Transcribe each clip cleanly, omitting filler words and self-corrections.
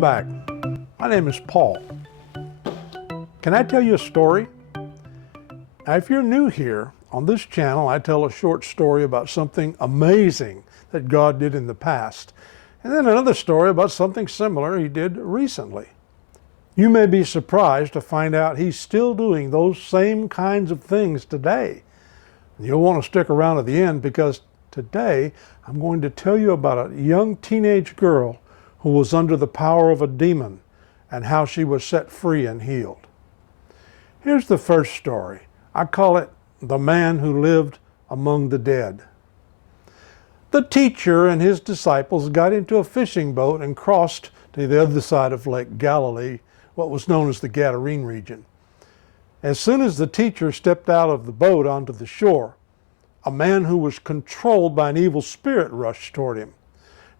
Welcome back. My name is Paul. Can I tell you a story? Now, if you're new here, on this channel I tell a short story about something amazing that God did in the past, and then another story about something similar He did recently. You may be surprised to find out He's still doing those same kinds of things today. You'll want to stick around to the end because today I'm going to tell you about a young teenage girl who was under the power of a demon and how she was set free and healed. Here's the first story. I call it The Man Who Lived Among the Dead. The teacher and his disciples got into a fishing boat and crossed to the other side of Lake Galilee, what was known as the Gadarene region. As soon as the teacher stepped out of the boat onto the shore, a man who was controlled by an evil spirit rushed toward him.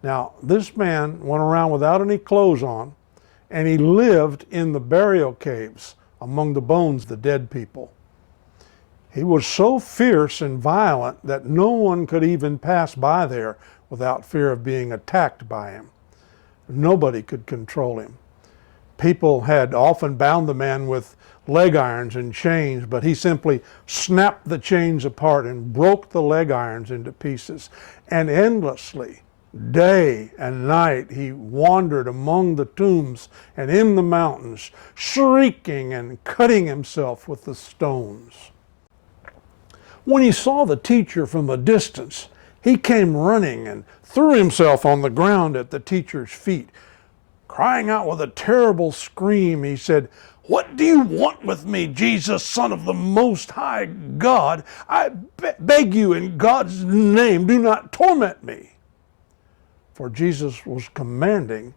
Now, this man went around without any clothes on, and he lived in the burial caves among the bones of the dead people. He was so fierce and violent that no one could even pass by there without fear of being attacked by him. Nobody could control him. People had often bound the man with leg irons and chains, but he simply snapped the chains apart and broke the leg irons into pieces. And endlessly, day and night, he wandered among the tombs and in the mountains, shrieking and cutting himself with the stones. When he saw the teacher from a distance, he came running and threw himself on the ground at the teacher's feet. Crying out with a terrible scream, he said, "What do you want with me, Jesus, Son of the Most High God? I beg you in God's name, do not torment me." For Jesus was commanding,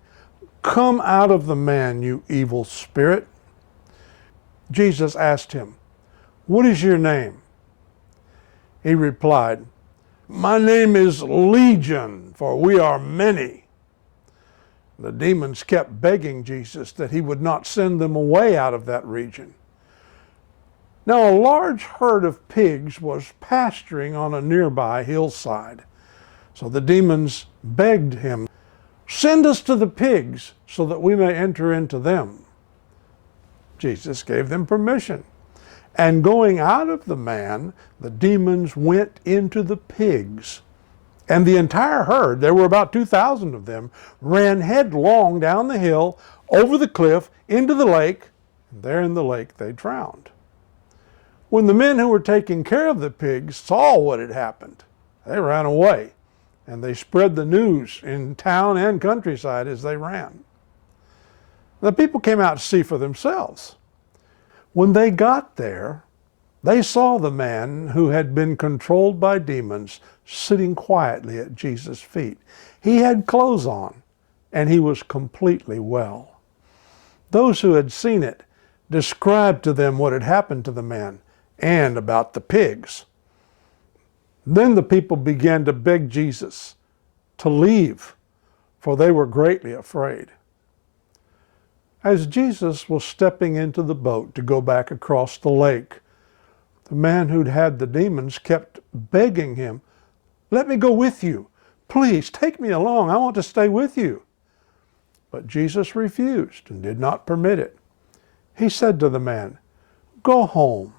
"Come out of the man, you evil spirit." Jesus asked him, "What is your name?" He replied, "My name is Legion, for we are many." The demons kept begging Jesus that he would not send them away out of that region. Now, a large herd of pigs was pasturing on a nearby hillside. So the demons begged him, "Send us to the pigs so that we may enter into them." Jesus gave them permission. And going out of the man, the demons went into the pigs. And the entire herd, there were about 2,000 of them, ran headlong down the hill, over the cliff, into the lake, and there in the lake they drowned. When the men who were taking care of the pigs saw what had happened, they ran away, and they spread the news in town and countryside as they ran. The people came out to see for themselves. When they got there, they saw the man who had been controlled by demons sitting quietly at Jesus' feet. He had clothes on, and he was completely well. Those who had seen it described to them what had happened to the man and about the pigs. Then the people began to beg Jesus to leave, for they were greatly afraid. As Jesus was stepping into the boat to go back across the lake, the man who'd had the demons kept begging him, "Let me go with you. Please take me along. I want to stay with you." But Jesus refused and did not permit it. He said to the man, "Go home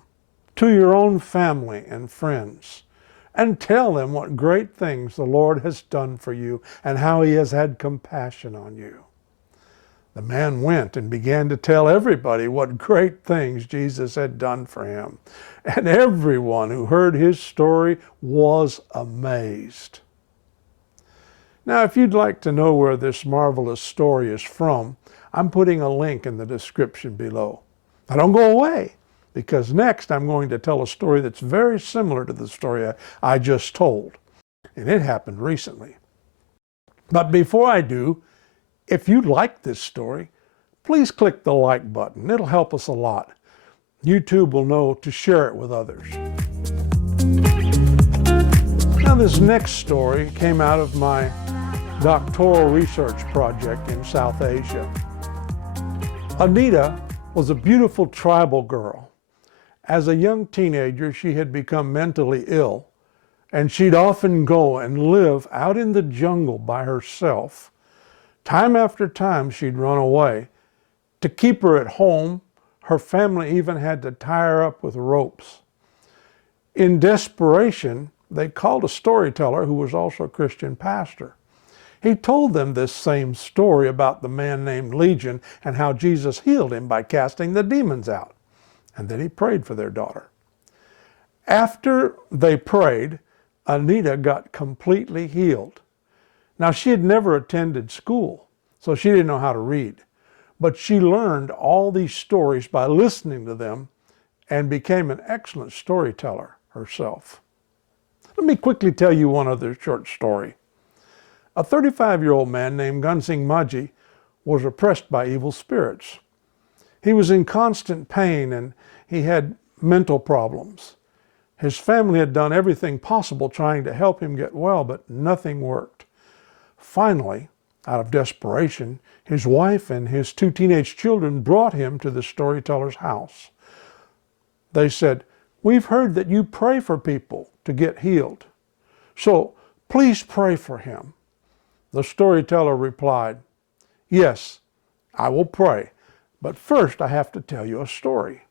to your own family and friends and tell them what great things the Lord has done for you and how He has had compassion on you." The man went and began to tell everybody what great things Jesus had done for him. And everyone who heard his story was amazed. Now, if you'd like to know where this marvelous story is from, I'm putting a link in the description below. Now, don't go away, because next I'm going to tell a story that's very similar to the story I just told. And it happened recently. But before I do, if you like this story, please click the like button. It'll help us a lot. YouTube will know to share it with others. Now, this next story came out of my doctoral research project in South Asia. Anita was a beautiful tribal girl. As a young teenager, she had become mentally ill, and she'd often go and live out in the jungle by herself, Time after time, she'd run away. To keep her at home, her family even had to tie her up with ropes. In desperation, they called a storyteller who was also a Christian pastor. He told them this same story about the man named Legion and how Jesus healed him by casting the demons out. And then he prayed for their daughter. After they prayed, Anita got completely healed. Now, she had never attended school, so she didn't know how to read. But she learned all these stories by listening to them and became an excellent storyteller herself. Let me quickly tell you one other short story. A 35-year-old man named Gunsing Maji was oppressed by evil spirits. He was in constant pain and he had mental problems. His family had done everything possible trying to help him get well, but nothing worked. Finally, out of desperation, his wife and his 2 teenage children brought him to the storyteller's house. They said, "We've heard that you pray for people to get healed, so please pray for him." The storyteller replied, "Yes, I will pray, but first I have to tell you a story."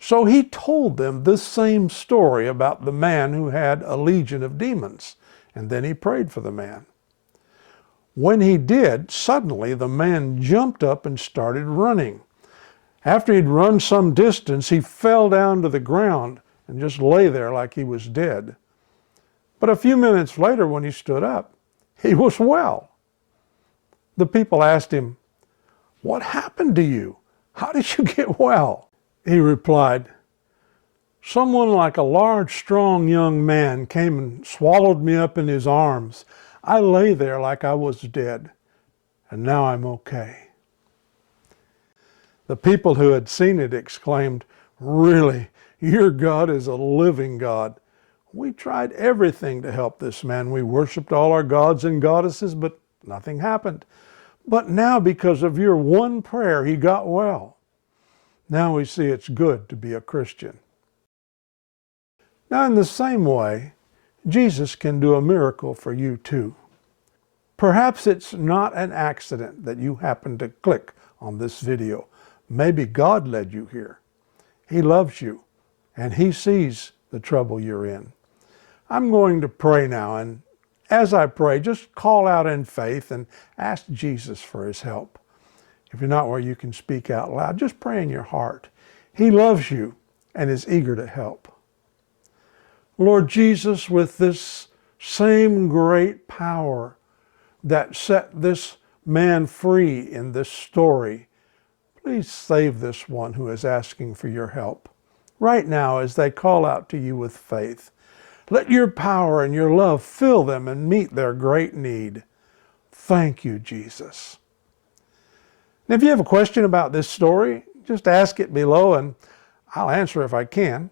So he told them this same story about the man who had a legion of demons, and then he prayed for the man. When he did, suddenly the man jumped up and started running. After he'd run some distance, he fell down to the ground and just lay there like he was dead. But a few minutes later, when he stood up, he was well. The people asked him, "What happened to you? How did you get well?" He replied, "Someone like a large, strong young man came and swallowed me up in his arms. I lay there like I was dead, and now I'm okay." The people who had seen it exclaimed, "Really, your God is a living God. We tried everything to help this man. We worshiped all our gods and goddesses, but nothing happened. But now, because of your one prayer, he got well. Now we see it's good to be a Christian." Now, in the same way, Jesus can do a miracle for you too. Perhaps it's not an accident that you happen to click on this video. Maybe God led you here. He loves you, and he sees the trouble you're in. I'm going to pray now, and as I pray, just call out in faith and ask Jesus for his help. If you're not where you can speak out loud, just pray in your heart. He loves you and is eager to help. Lord Jesus, with this same great power that set this man free in this story, please save this one who is asking for your help. Right now, as they call out to you with faith, let your power and your love fill them and meet their great need. Thank you, Jesus. And if you have a question about this story, just ask it below and I'll answer if I can.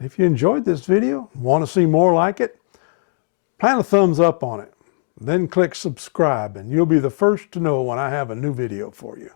If you enjoyed this video and want to see more like it, plant a thumbs up on it. Then click subscribe and you'll be the first to know when I have a new video for you.